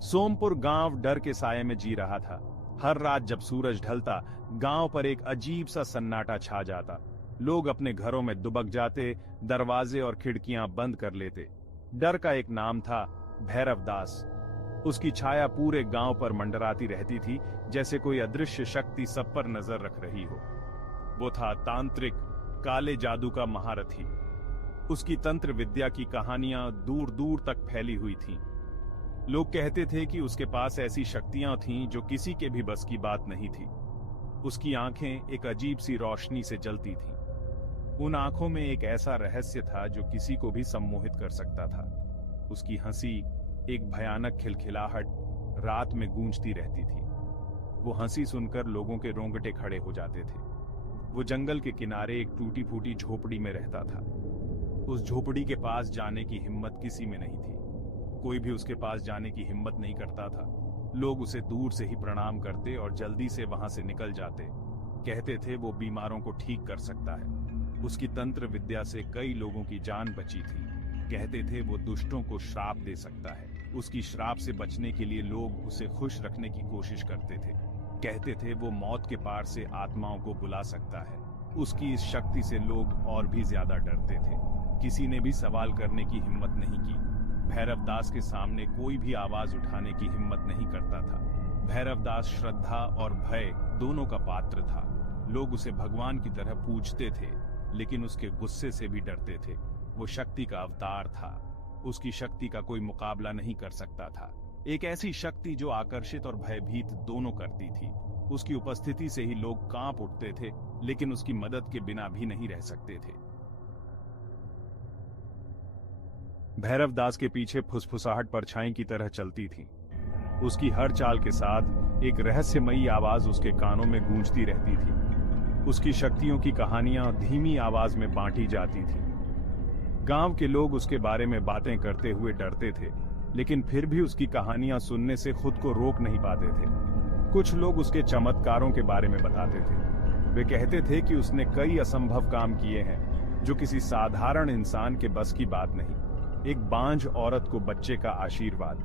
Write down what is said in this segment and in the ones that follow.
सोमपुर गांव डर के साये में जी रहा था। हर रात जब सूरज ढलता, गांव पर एक अजीब सा सन्नाटा छा जाता। लोग अपने घरों में दुबक जाते, दरवाजे और खिड़कियां बंद कर लेते। डर का एक नाम था, भैरव दास। उसकी छाया पूरे गांव पर मंडराती रहती थी, जैसे कोई अदृश्य शक्ति सब पर नजर रख रही हो। वो था तांत्रिक, काले जादू का महारथी। उसकी तंत्र विद्या की कहानियां दूर दूर तक फैली हुई थीं। लोग कहते थे कि उसके पास ऐसी शक्तियां थीं जो किसी के भी बस की बात नहीं थी। उसकी आंखें एक अजीब सी रोशनी से जलती थीं। उन आंखों में एक ऐसा रहस्य था जो किसी को भी सम्मोहित कर सकता था। उसकी हंसी, एक भयानक खिलखिलाहट, रात में गूंजती रहती थी। वो हंसी सुनकर लोगों के रोंगटे खड़े हो जाते थे। वो जंगल के किनारे एक टूटी फूटी झोपड़ी में रहता था। उस झोपड़ी के पास जाने की हिम्मत किसी में नहीं थी। कोई भी उसके पास जाने की हिम्मत नहीं करता था। लोग उसे दूर से ही प्रणाम करते और जल्दी से वहां से निकल जाते। कहते थे वो बीमारों को ठीक कर सकता है। उसकी तंत्र विद्या से कई लोगों की जान बची थी। कहते थे वो दुष्टों को श्राप दे सकता है। उसकी श्राप से बचने के लिए लोग उसे खुश रखने की कोशिश करते थे। कहते थे वो मौत के पार से आत्माओं को बुला सकता है। उसकी इस शक्ति से लोग और भी ज्यादा डरते थे। किसी ने भी सवाल करने की हिम्मत नहीं की। भैरव दास के सामने कोई भी आवाज उठाने की हिम्मत नहीं करता था। भैरव दास श्रद्धा और भय दोनों का पात्र था। लोग उसे भगवान की तरह पूजते थे, लेकिन उसके गुस्से से भी डरते थे। वो शक्ति का अवतार था। उसकी शक्ति का कोई मुकाबला नहीं कर सकता था। एक ऐसी शक्ति जो आकर्षित और भयभीत दोनों करती थी। उसकी उपस्थिति से ही लोग कांप उठते थे, लेकिन उसकी मदद के बिना भी नहीं रह सकते थे। भैरव दास के पीछे फुसफुसाहट परछाई की तरह चलती थी। उसकी हर चाल के साथ एक रहस्यमयी आवाज उसके कानों में गूंजती रहती थी। उसकी शक्तियों की कहानियां धीमी आवाज में बांटी जाती थी। गांव के लोग उसके बारे में बातें करते हुए डरते थे, लेकिन फिर भी उसकी कहानियां सुनने से खुद को रोक नहीं पाते थे। कुछ लोग उसके चमत्कारों के बारे में बताते थे। वे कहते थे कि उसने कई असंभव काम किए हैं, जो किसी साधारण इंसान के बस की बात नहीं। एक बांझ औरत को बच्चे का आशीर्वाद,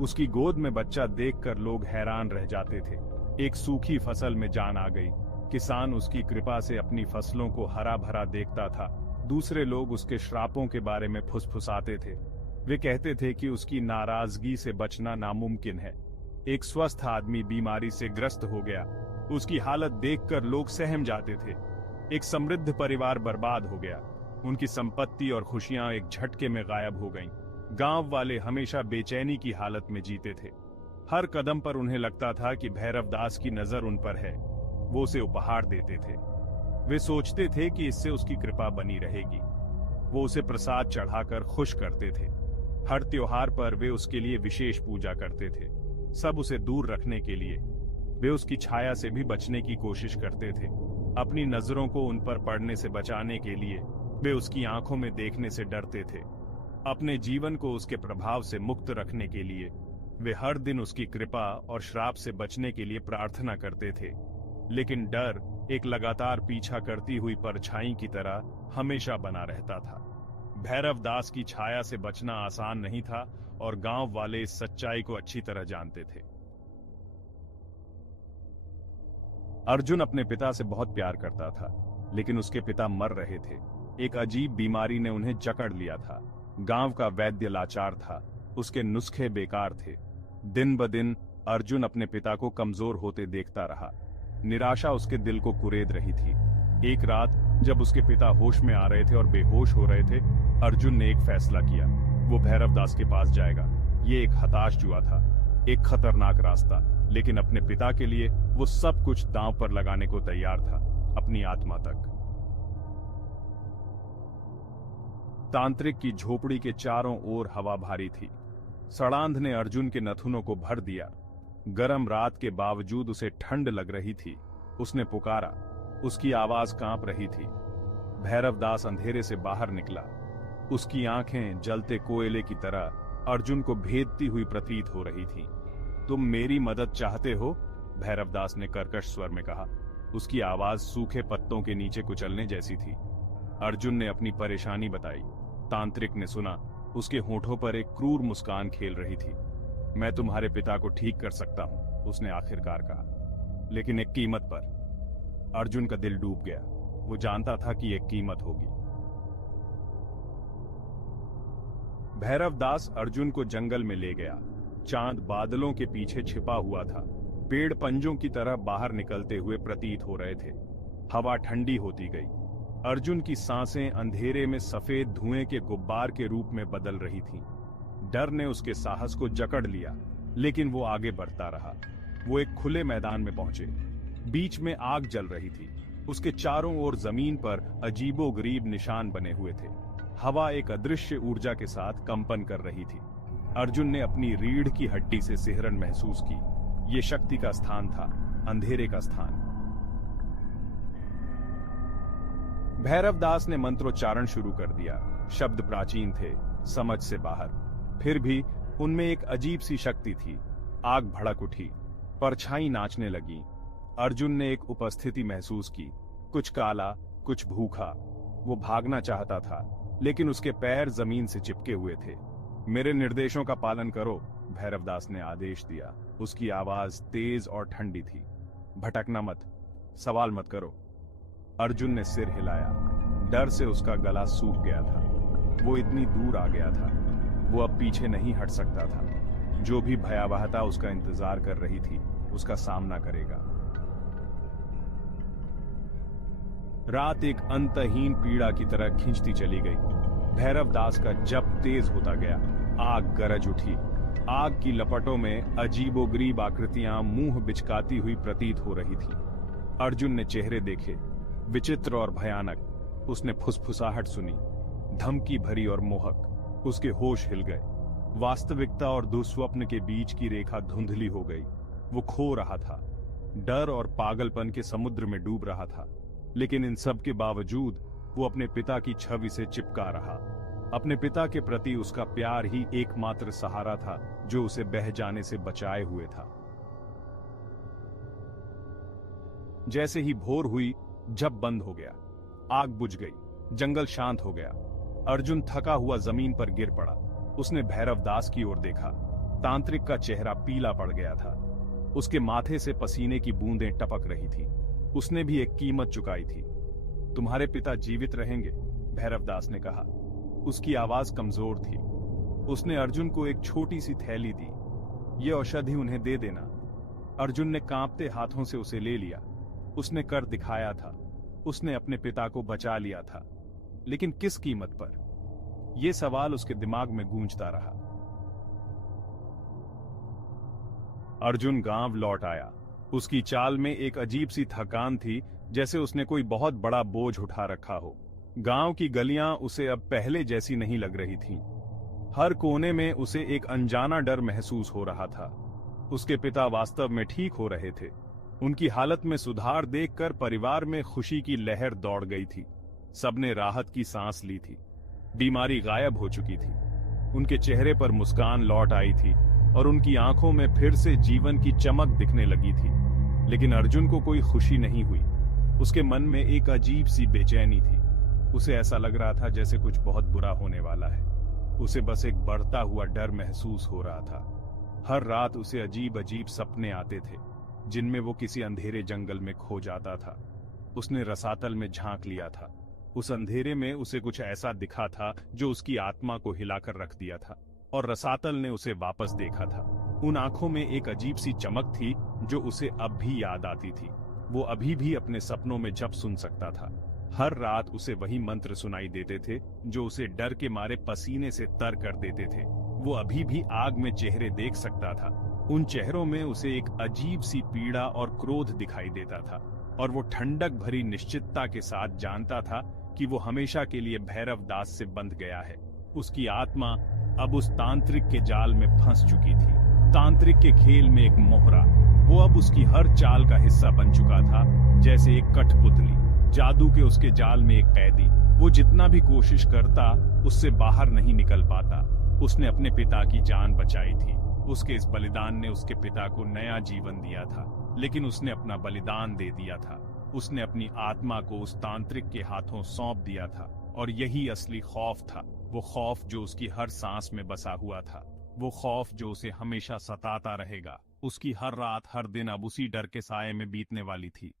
उसकी गोद में बच्चा देखकर लोग हैरान रह जाते थे। एक सूखी फसल में जान आ गई, किसान उसकी कृपा से अपनी फसलों को हरा भरा देखता था। दूसरे लोग उसके श्रापों के बारे में फुसफुसाते थे। वे कहते थे कि उसकी नाराजगी से बचना नामुमकिन है। एक स्वस्थ आदमी बीमारी से ग्रस्त हो गया, उसकी हालत देखकर लोग सहम जाते थे। एक समृद्ध परिवार बर्बाद हो गया, उनकी संपत्ति और खुशियां एक झटके में गायब हो गईं। गांव वाले हमेशा बेचैनी की हालत में जीते थे। हर कदम पर उन्हें लगता था कि भैरव दास की नजर उन पर है। वो उसे उपहार देते थे। वे सोचते थे कि इससे उसकी कृपा बनी रहेगी। वो उसे प्रसाद चढ़ाकर खुश करते थे। हर त्योहार पर वे उसके लिए विशेष पूजा करते थे। सब उसे दूर रखने के लिए वे उसकी छाया से भी बचने की कोशिश करते थे। अपनी नजरों को उन पर पड़ने से बचाने के लिए वे उसकी आंखों में देखने से डरते थे। अपने जीवन को उसके प्रभाव से मुक्त रखने के लिए वे हर दिन उसकी कृपा और श्राप से बचने के लिए प्रार्थना करते थे। लेकिन डर एक लगातार पीछा करती हुई परछाई की तरह हमेशा बना रहता था। भैरव दास की छाया से बचना आसान नहीं था और गांव वाले इस सच्चाई को अच्छी तरह जानते थे। अर्जुन अपने पिता से बहुत प्यार करता था, लेकिन उसके पिता मर रहे थे। एक अजीब बीमारी ने उन्हें जकड़ लिया था। गांव का वैद्य लाचार था, उसके नुस्खे बेकार थे। दिन ब दिन अर्जुन अपने पिता को कमजोर होते देखता रहा। निराशा उसके दिल को कुरेद रही थी। एक रात जब उसके पिता होश में आ रहे थे और बेहोश हो रहे थे, अर्जुन ने एक फैसला किया। वो भैरव दास के पास जाएगा। ये एक हताश जुआ था, एक खतरनाक रास्ता, लेकिन अपने पिता के लिए वो सब कुछ दांव पर लगाने को तैयार था, अपनी आत्मा तक। तांत्रिक की झोपड़ी के चारों ओर हवा भारी थी। सड़ांध ने अर्जुन के नथुनों को भर दिया। गर्म रात के बावजूद उसे ठंड लग रही थी। उसने पुकारा, उसकी आवाज कांप रही थी। भैरव दास अंधेरे से बाहर निकला। उसकी आंखें जलते कोयले की तरह अर्जुन को भेदती हुई प्रतीत हो रही थीं। तुम मेरी मदद चाहते हो? भैरव दास ने कर्कश स्वर में कहा। उसकी आवाज सूखे पत्तों के नीचे कुचलने जैसी थी। अर्जुन ने अपनी परेशानी बताई। तांत्रिक ने सुना। उसके होठों पर एक क्रूर मुस्कान खेल रही थी। मैं तुम्हारे पिता को ठीक कर सकता हूं, उसने आखिरकार कहा, लेकिन एक कीमत पर। अर्जुन का दिल डूब गया। वो जानता था कि एक कीमत होगी। भैरव दास अर्जुन को जंगल में ले गया। चांद बादलों के पीछे छिपा हुआ था। पेड़ पंजों की तरह बाहर निकलते हुए प्रतीत हो रहे थे। हवा ठंडी होती गई। अर्जुन की सांसें अंधेरे में सफेद धुएं के गुब्बार के रूप में बदल रही थीं। डर ने उसके साहस को जकड़ लिया, लेकिन वो आगे बढ़ता रहा। वो एक खुले मैदान में पहुंचे। बीच में आग जल रही थी। उसके चारों ओर जमीन पर अजीबोगरीब निशान बने हुए थे। हवा एक अदृश्य ऊर्जा के साथ कंपन कर रही थी। अर्जुन ने अपनी रीढ़ की हड्डी से सिहरन महसूस की। ये शक्ति का स्थान था, अंधेरे का स्थान। भैरव दास ने मंत्रोच्चारण शुरू कर दिया। शब्द प्राचीन थे, समझ से बाहर। फिर भी उनमें एक अजीब सी शक्ति थी। आग भड़क उठी, परछाई नाचने लगी। अर्जुन ने एक उपस्थिति महसूस की, कुछ काला, कुछ भूखा। वो भागना चाहता था, लेकिन उसके पैर जमीन से चिपके हुए थे। मेरे निर्देशों का पालन करो, भैरव दास ने आदेश दिया। उसकी आवाज तेज और ठंडी थी। भटकना मत, सवाल मत करो। अर्जुन ने सिर हिलाया। डर से उसका गला सूख गया था। वो इतनी दूर आ गया था। वो अब पीछे नहीं हट सकता था। जो भी भयावहता उसका इंतजार कर रही थी, उसका सामना करेगा। रात एक अंतहीन पीड़ा की तरह खींचती चली गई। भैरव दास का जप तेज होता गया। आग गरज उठी। आग की लपटों में अजीबोगरीब आकृतियां मुंह बिचकाती हुई प्रतीत हो रही थी। अर्जुन ने चेहरे देखे, विचित्र और भयानक। उसने फुसफुसाहट सुनी, धमकी भरी और मोहक। उसके होश हिल गए। वास्तविकता और दुस्वप्न के बीच की रेखा धुंधली हो गई। वो खो रहा था, डर और पागलपन के समुद्र में डूब रहा था। लेकिन इन सब के बावजूद वो अपने पिता की छवि से चिपका रहा। अपने पिता के प्रति उसका प्यार ही एकमात्र सहारा था जो उसे बह जाने से बचाए हुए था। जैसे ही भोर हुई, जब बंद हो गया। आग बुझ गई। जंगल शांत हो गया। अर्जुन थका हुआ जमीन पर गिर पड़ा। उसने भैरव दास की ओर देखा। तांत्रिक का चेहरा पीला पड़ गया था। उसके माथे से पसीने की बूंदें टपक रही थीं। उसने भी एक कीमत चुकाई थी। तुम्हारे पिता जीवित रहेंगे, भैरव दास ने कहा। उसकी आवाज कमजोर थी। उसने अर्जुन को एक छोटी सी थैली दी। ये औषधि उन्हें दे देना। अर्जुन ने कांपते हाथों से उसे ले लिया। उसने कर दिखाया था। उसने अपने पिता को बचा लिया था, लेकिन किस कीमत पर? यह सवाल उसके दिमाग में गूंजता रहा। अर्जुन गांव लौट आया। उसकी चाल में एक अजीब सी थकान थी, जैसे उसने कोई बहुत बड़ा बोझ उठा रखा हो। गांव की गलियां उसे अब पहले जैसी नहीं लग रही थीं। हर कोने में उसे एक अनजाना डर महसूस हो रहा था। उसके पिता वास्तव में ठीक हो रहे थे। उनकी हालत में सुधार देखकर परिवार में खुशी की लहर दौड़ गई थी। सबने राहत की सांस ली थी। बीमारी गायब हो चुकी थी। उनके चेहरे पर मुस्कान लौट आई थी और उनकी आंखों में फिर से जीवन की चमक दिखने लगी थी। लेकिन अर्जुन को कोई खुशी नहीं हुई। उसके मन में एक अजीब सी बेचैनी थी। उसे ऐसा लग रहा था जैसे कुछ बहुत बुरा होने वाला है। उसे बस एक बढ़ता हुआ डर महसूस हो रहा था। हर रात उसे अजीब अजीब सपने आते थे, जिनमें वो किसी अंधेरे जंगल में खो जाता था। उसने रसातल में झांक लिया था। उस अंधेरे में उसे कुछ ऐसा दिखा था जो उसकी आत्मा को हिलाकर रख दिया था, और रसातल ने उसे वापस देखा था। उन आंखों में एक अजीब सी चमक थी जो उसे अब भी याद आती थी। वो अभी भी अपने सपनों में जप सुन सकता था। हर रात उसे वही मंत्र सुनाई देते थे जो उसे डर के मारे पसीने से तर कर देते थे। वो अभी भी आग में चेहरे देख सकता था। उन चेहरों में उसे एक अजीब सी पीड़ा और क्रोध दिखाई देता था, और वो ठंडक भरी निश्चितता के साथ जानता था कि वो हमेशा के लिए भैरव दास से बंध गया है। उसकी आत्मा अब उस तांत्रिक के जाल में फंस चुकी थी। तांत्रिक के खेल में एक मोहरा। वो अब उसकी हर चाल का हिस्सा बन चुका था, जैसे एक कठपुतली। जादू के उसके जाल में एक कैदी। वो जितना भी कोशिश करता, उससे बाहर नहीं निकल पाता। उसने अपने पिता की जान बचाई थी। उसके इस बलिदान ने उसके पिता को नया जीवन दिया था, लेकिन उसने अपना बलिदान दे दिया था। उसने अपनी आत्मा को उस तांत्रिक के हाथों सौंप दिया था, और यही असली खौफ था। वो खौफ जो उसकी हर सांस में बसा हुआ था। वो खौफ जो उसे हमेशा सताता रहेगा, उसकी हर रात हर दिन अब उसी डर के साए में बीतने वाली थी।